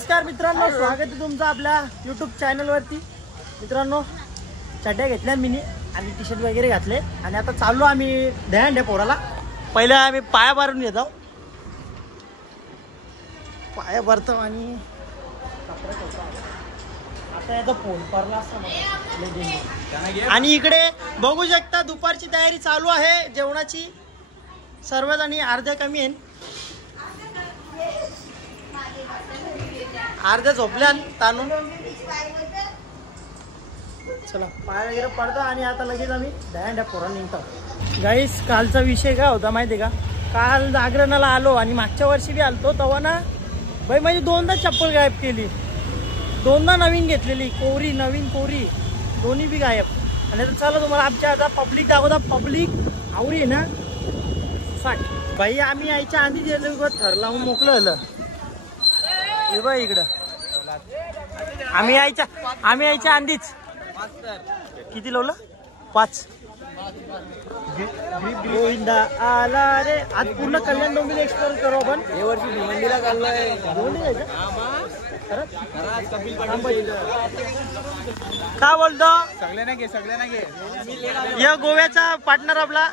नमस्कार मित्रांनो, स्वागत आहे तुमचं आपल्या यूट्यूब चॅनलवरती। मित्रांनो, चड्ड्या घेतल्या मी आणि टी शर्ट वगैरे घातले आणि आता चाललो आम्ही दह्यांड्या पोराला। पहिले आम्ही पाया भरून येतो, पाया भरतो आणि आता याचा फोन परला असता। आणि इकडे बघू शकता दुपारची तयारी चालू आहे जेवणाची। सर्वजणी अर्ध्या कमी आहे, अर्ध्या झोपल्या ताणून। चला पाय वगैरे पडतो आणि आता लगेच आम्ही दह्यांड्या पोराला निघतो। गाईस, कालचा विषय काय होता माहिती आहे का? काल जागरणाला आलो आणि मागच्या वर्षी बी आलतो तेव्हा ना बाई माझी दोनदा चप्पल गायब केली, दोनदा नवीन घेतलेली कोरी, नवीन कोरी दोन्ही बी गायब। आणि आता चला तुम्हाला आमच्या आता पब्लिक दाखवता। पब्लिक आवरी आहे ना फाट बाई। आम्ही यायच्या आधी थर लावून मोकळं झालं हे बाई इकडं। आम्ही यायच्या आधीच किती लावलं? 5 गोविंदा आला रे। आज पूर्ण कल्याण डोंबिवली एक्सप्लोर करू आपण। हे वर्षी भिवंडीला चाललोय, काय बोलतो? सगळ्यांना घे। या गोव्याचा पार्टनर आपला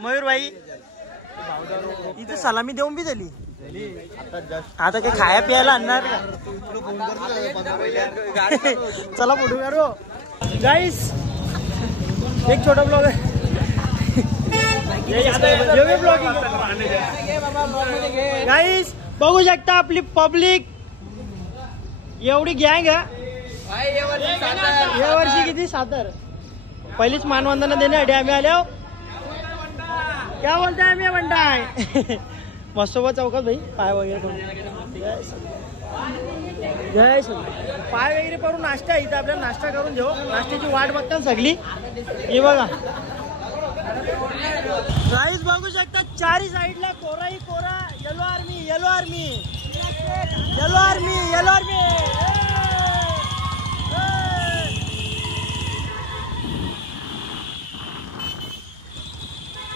मयूर भाई इथे सलामी देऊन बी दिली। आता काही खाया प्यायला आणणार का? चला फोटो करू गाईस। एक छोटा ब्लॉग आहे, गाईस बघू शकता आपली पब्लिक एवढी गँग आहे। या वर्षी किती? 7 पहिलीच मानवंदना देण्यासाठी आम्ही आलो। क्या बोलताय? आम्ही म्हणताय मस्तोबा चौकात भाई पाय वगैरे करून जय पाय वगैरे करून नाश्ता इथं आपल्याला नाश्ता करून घेऊ। नाश्त्याची वाट बघतात सगळी। हे बघा गाईस, बघू शकता चारी साईडला कोराही कोरा। Yellow army, yellow army, yellow army, yellow army.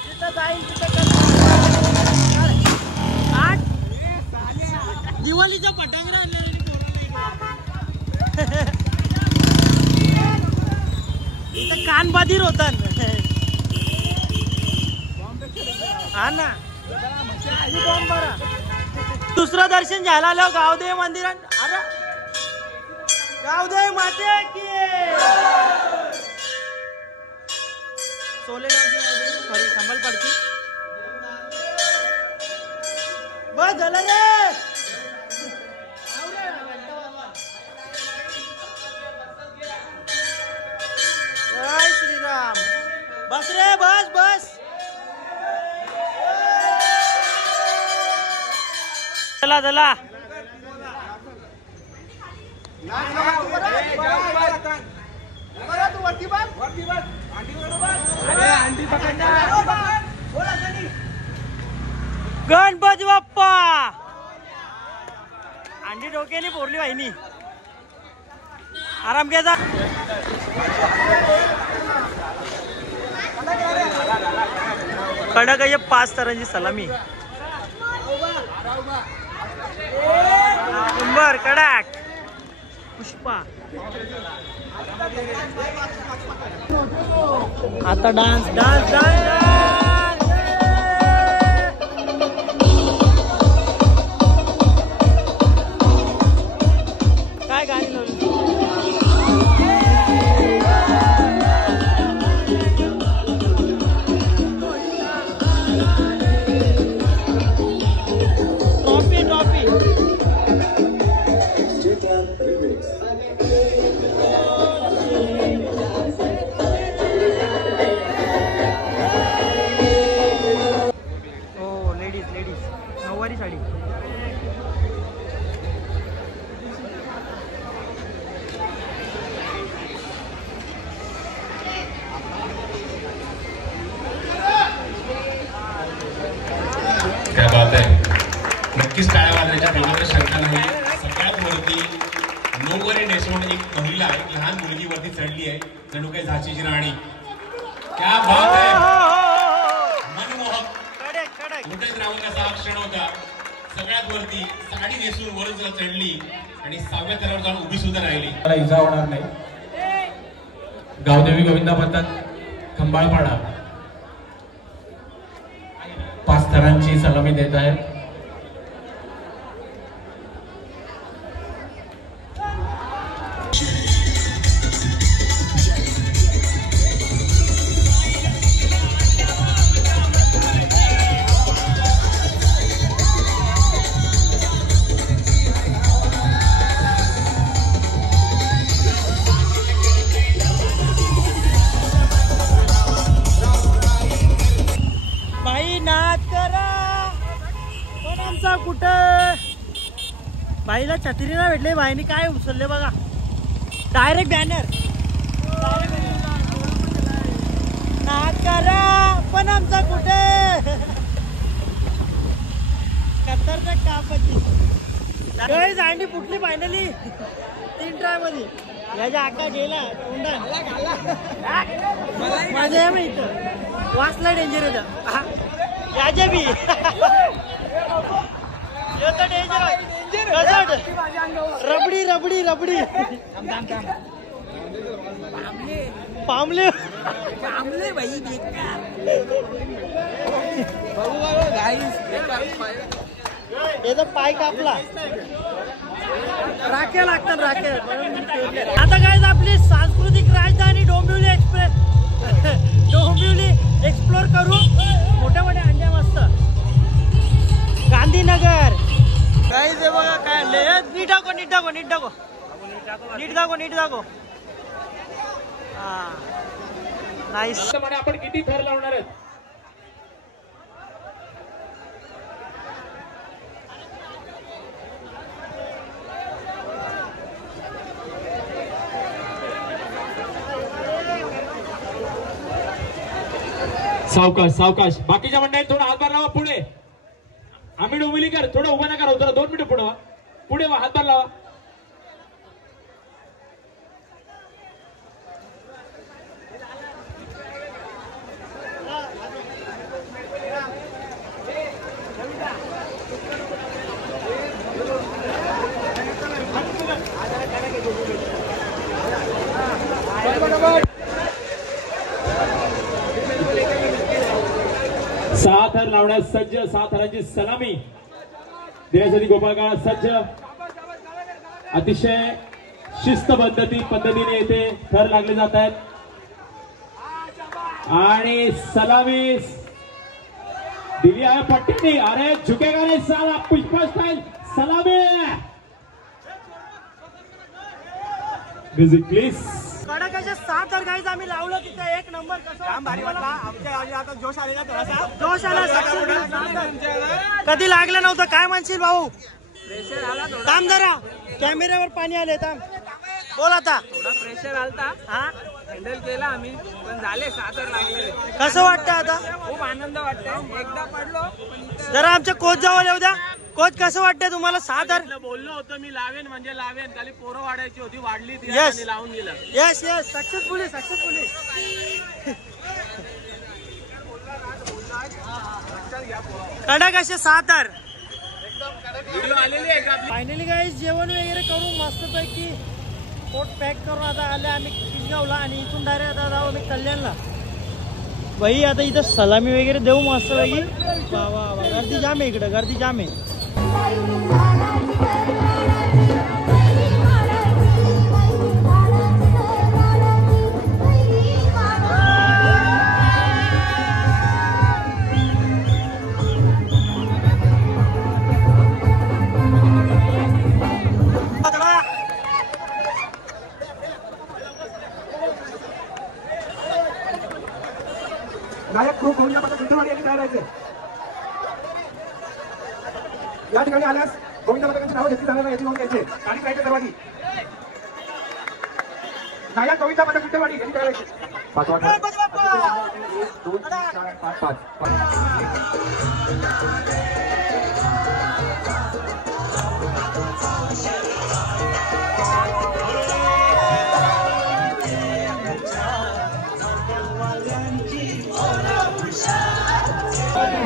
तिथं जाईल तिथं दिवाळीचा पटांगरा इथं कानबाधीर होतात हा ना। दुसरं दर्शन घ्यायला आलो गावदेव मंदिरात। अरे गावदेव माते की सोलेगावची सॉरी कमलपडची। बस झालं रे। जय श्रीराम। बस रे, बस बस। चला चला गणपती बाप्पा। अंडी डोक्याने फोडली वाहिनी। आराम घ्यायचा। कडक आहे 5 तरांची सलामी। नंबर कडक पुष्पा। आता डान्स डान्स डान्स काय गाणी लावली? क्या बात आहे। नक्कीच टाळ्या वाजण्याच्या कोणाला शंका नाही। सगळ्यात वरती नऊवारी नेसवून एक महिला, एक लहान मुलगी वरती चढली आहे, जणू काही झाशीची राणी। क्या बात आहे, मनमोहक। कुठेच राहून असा क्षण होता। सगळ्यात वरती साडी नेसून वर चढली आणि 6व्या थरावर जाऊन उभी सुद्धा राहिली. मला इजा होणार नाही. गावदेवी गोविंदा पथक खंबाळपाडा 5 थरांची सलामी देत आहेत. कुठं बाईला छत्री ना भेटले, बाईने काय उचलले बघा, डायरेक्ट बॅनर. नाद करा पण आमचा कुठे कत्तरचा कापची अंडी फुटली फायनली 3 ट्राय मध्ये. याच्या आका गेला माझ्या या मी इथं वाचला डेंजर होता याच्या बी रबडी रबडी रबडी पामले पामले भाई याचा पाय कापला. राखे लागतात राखे. आता काय आपली सांस्कृतिक राजधानी डोंबिवली एक्सप्लोर करू. मोठ्या मोठ्या अंड्या मस्त गांधीनगर काय ते बघा काय नीट दाखव नीट दाखव नीट दाखव नीट दाखव नीट दाखव. हा नाईस. आपण किती थर लावणार आहेत? सावकाश सावकाश. बाकीच्या मंडळी थोडा हातभार लावा पुढे. आम्ही डोंबिवलीकर थोडं उभा नका राहू, जरा 2 मिनिटं पुढे व्हा. पुढे व्हा, हातभार लावा. सहा थर लावण्यास सज्ज. 6 थरांची सलामी देण्यासाठी गोपाळकाळा सज्ज. अतिशय शिस्तबद्ध पद्धतीने येथे थर लागले जात आहेत आणि सलामी दिली आहे पट्टीने. अरे झुकेगा नाही साला, पुष्पा स्टाईल सलामी. Music please. कडकाचे 7 थर गाईज आम्ही लावलं तिथे 1 नंबर. कसं भारी वाटला. आमच्या आता जोश आलेला थोडासा. जोश आला. कधी लागलं नव्हतं. काय म्हणशील भाऊ? थांब जरा, कॅमेऱ्यावर पाणी आले. थांब बोल आता. थोडा प्रेशर आलता, हा हँडल केला आम्ही, पण झाले 7 थर लागले. कसं वाटतं आता? खूप आनंद वाटतोय. एकदा पडलो जरा आमच्या कोच जवळ येऊ द्या. कोच कसं वाटतंय तुम्हाला? 6 थर बोललो होतो मी लावेन म्हणजे लावेन, खाली पोरं वाढायची होती, वाढली ती Yes. आणि लावून दिलं. Yes yes successfully successfully. कडक असे 6 थर व्हिडिओ आलेली आहे का? फायनली गाईज जेवण वगैरे करून मस्तपैकी पोट पॅक करून आता आले आम्ही किसगावला आणि इथून डायरेक्ट आता जाऊ आम्ही कल्याणला. भाई आता इथं सलामी वगैरे देऊ मस्तपैकी. वा वा वा, गर्दी जाम आहे इकडं, गर्दी जाम आहे. नायक खूप होऊन विठ्ठलवाडी यांनी तयार राहायचे. या ठिकाणी आल्यास गोविंद पथकांची नावं घेतली जाणार नाही याची नोंद घ्यायची. आणि काय सर्वांनी नायक गोविंद पथक विठ्ठलवाडी यांनी तयार राहायचे. 5 1 2 4 5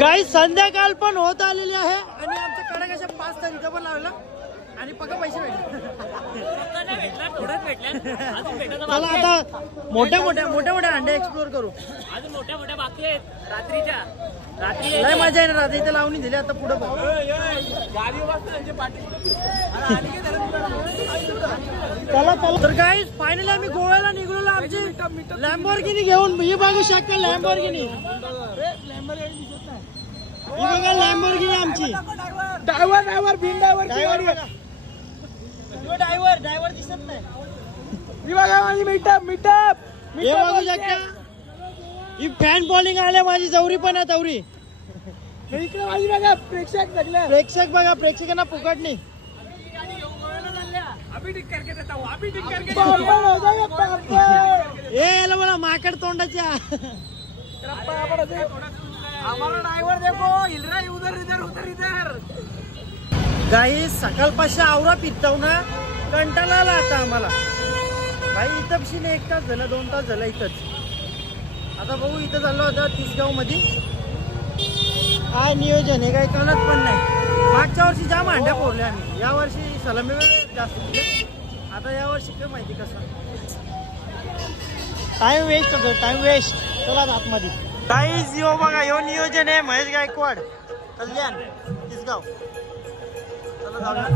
गाई संध्याकाळ पण होत आलेली आहे आणि आमच्या कडक अशा 5 थर इथं पण लावलं आणि पक्का पैसे भेटले. थोडंच भेटलं. चला आता मोठ्या मोठ्या अंडे एक्सप्लोर करू. अजून मोठ्या बाकी आहेत रात्रीच्या. रात्री लय मजा आहे ना रात्री इथे लावणी दिली. आता पुढे चला तर गाईस फायनली आम्ही गोव्याला निघलो. आमची लॅम्बोर्गिनी घेऊन ही बघू शकता. लॅम्बोर्गिनी ही बघा. लॅम्बोर्गिनी आमची. ड्रायव्हर दिसत नाही. ही बघा माझी मीटअप. हे बघू शकता. ही फॅन बॉलिंग आले माझी. जवरी पण आहे तवरी. इकडे माझी बघा. प्रेक्षक बघा. प्रेक्षकांना फुकट नाही. याला बोला माकड तोंडाच्या. गाई सकाळपासून आवरा पिताव ना. कंटाळा आला आता आम्हाला. भाई इथं 1 तास झालं 2 तास झालं इथंच. आता बघू इथं चाललो होतं तिसगाव मध्ये. काय नियोजन आहे काही कळत पण नाही. मागच्या वर्षी जाम अंड्या फोडल्या आम्ही. या वर्षी सलामी जास्त दिले. आता या वर्षी काय माहिती कसं. टाइम वेस्ट होतो. Time waste. चला आतमध्ये. गाईज यो बघा. यो नियोजन आहे महेश गायकवाड कल्याण तिसगाव. चला जाऊया.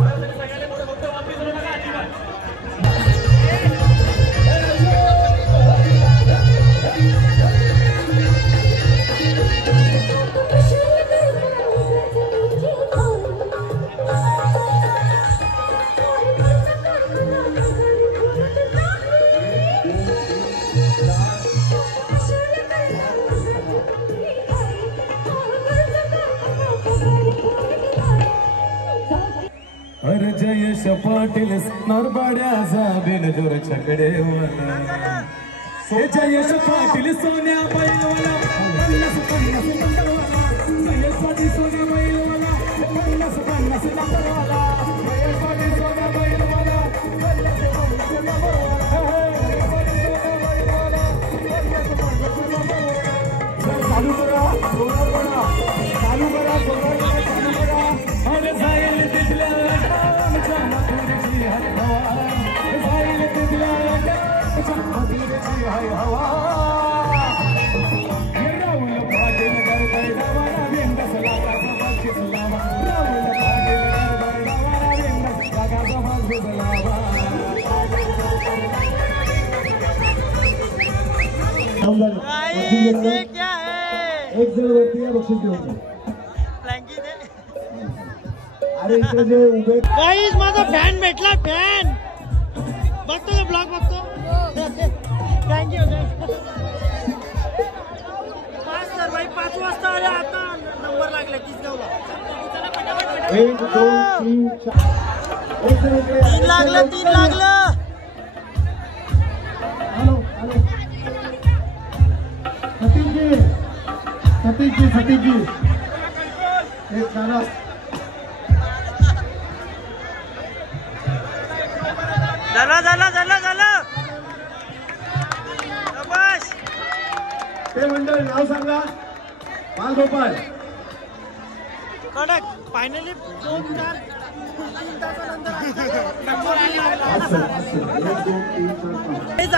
जयश पाटील नरबाड्याचा बिनजोर छकडे वाला. जयश पाटील सोन्या बैलवाला. जयश पाटील सोन्या बैलवाला. 50 नंबरवाला. जयश पाटील सोन्या बैलवाला. चालू करा चालू करा. अरे जाईल तिथल्या क्या है. एक जण वरती बक्षीस देऊ. अरे इकडे जे उभे. गाईज माझा फॅन भेटला. फॅन बघतो का ब्लॉग बघतो. थँक्यू. 5 वाजता आले. आता नंबर लागला तिसगावला. 1 2 3 4. 3 लागलं. हॅलो सतीशजी एक गाणं. झालं. बस. ते मंडळ नाव सांगा. बालगोपाळ. कडक. फायनली 2-4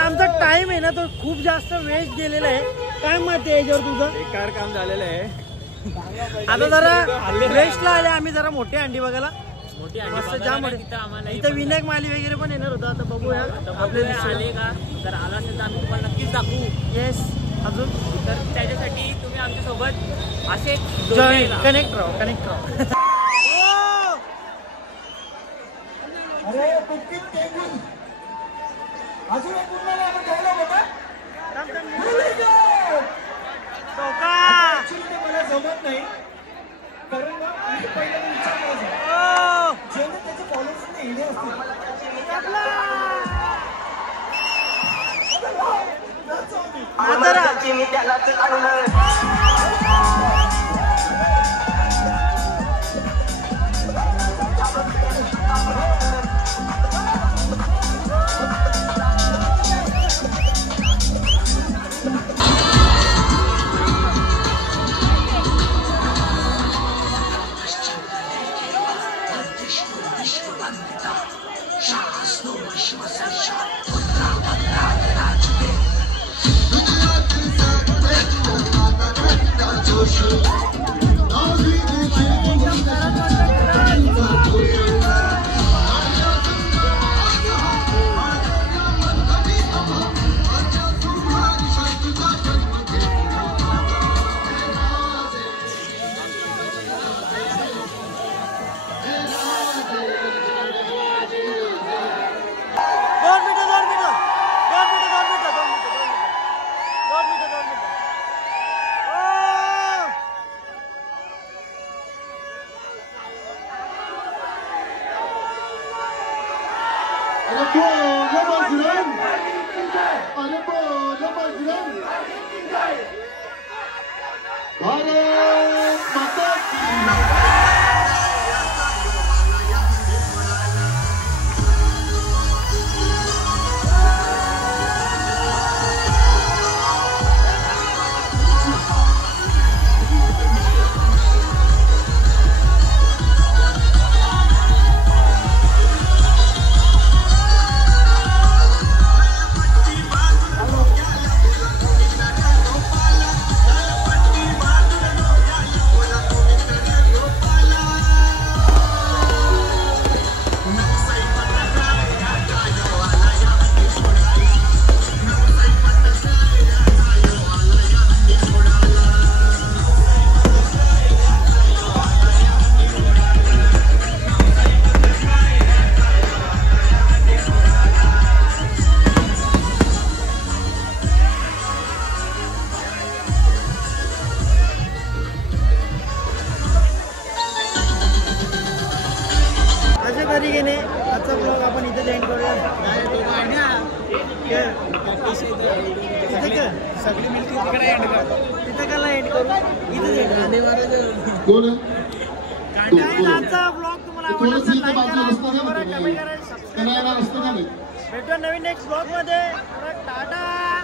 आमचा टाइम आहे ना तो खूप जास्त वेस्ट गेलेला आहे. काय मत आहे याच्यावर तुझं. बेकार काम झालेलं आहे. आता जरा वेस्टला आले आम्ही. जरा मोठी अंडी बघायला. मोठी मस्त जाम. इथं विनायक माली वगैरे पण येणार होता. आता बघूया आपले आले का. जर आला असेल तर आम्ही तुम्हाला नक्कीच दाखवू. येस. अजून तर त्याच्यासाठी तुम्ही आमच्यासोबत असे कनेक्ट राहा. अरे बुक्कीत टेबल अजून एक पूर्ण ठेवलं होतं. मला जमत नाही कारण पहिल्या विचार करायचा. जेव्हा त्याचे फॉलोअर्स हिंदी असतील. तरीकेने आजचा ब्लॉग आपण इथे एंड करूया. सगळी मिळते तिकडे एंड कर. तिथे काला एंड करू इथे आजचा ब्लॉग तुम्हाला आवडला असेल लाईक करा, कमेंट करा, सबस्क्राईब करा. भेटूया नवीन नेक्स्ट ब्लॉग मध्ये. टाटा.